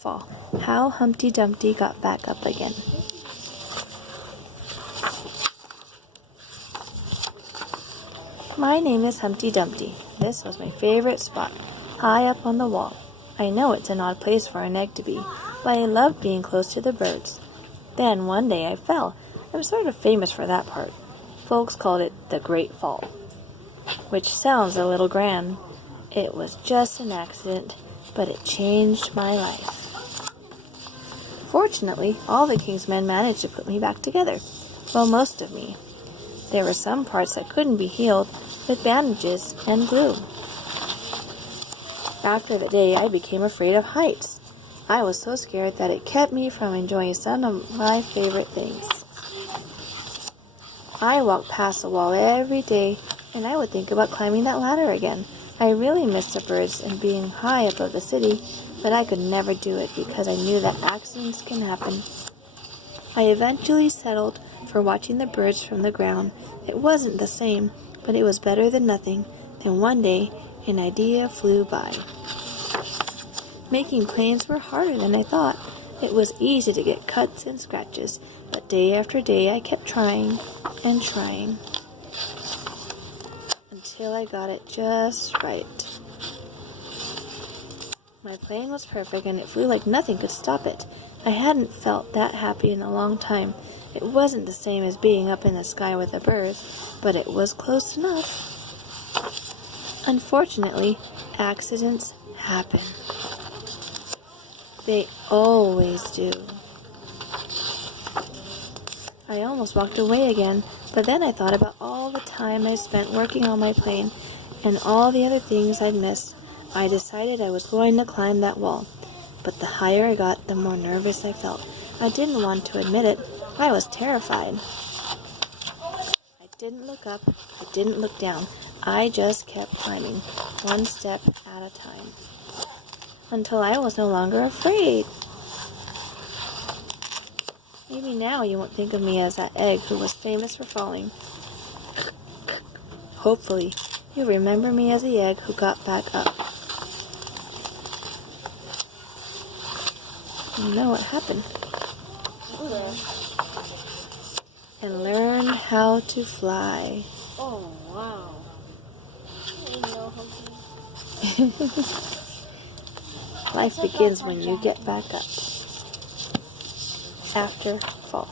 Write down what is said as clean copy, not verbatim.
Fall. How Humpty Dumpty got back up again. My name is Humpty Dumpty. This was my favorite spot, high up on the wall. I know it's an odd place for an egg to be, but I love being close to the birds. Then one day I fell. I'm sort of famous for that part. Folks called it the Great Fall, which sounds a little grand. It was just an accident, but it changed my life. Fortunately, all the king's men managed to put me back together. Well, most of me. There were some parts that couldn't be healed with bandages and glue. After the day, I became afraid of heights. I was so scared that it kept me from enjoying some of my favorite things. I walked past the wall every day, and I would think about climbing that ladder again. I really missed the birds and being high above the city, but I could never do it because I knew that accidents can happen. I eventually settled for watching the birds from the ground. It wasn't the same, but it was better than nothing. Then one day, an idea flew by. Making planes were harder than I thought. It was easy to get cuts and scratches, but day after day I kept trying and trying until I got it just right. My plane was perfect and it flew like nothing could stop it. I hadn't felt that happy in a long time. It wasn't the same as being up in the sky with the birds, but it was close enough. Unfortunately, accidents happen. They always do. I almost walked away again, but then I thought about all the time I spent working on my plane and all the other things I'd missed. I decided I was going to climb that wall, but the higher I got, the more nervous I felt. I didn't want to admit it. I was terrified. I didn't look up. I didn't look down. I just kept climbing, one step at a time, until I was no longer afraid. Maybe now you won't think of me as that egg who was famous for falling. Hopefully, you remember me as the egg who got back up. You know what happened. And learned how to fly. Oh, wow. Life begins when you get back up after fall.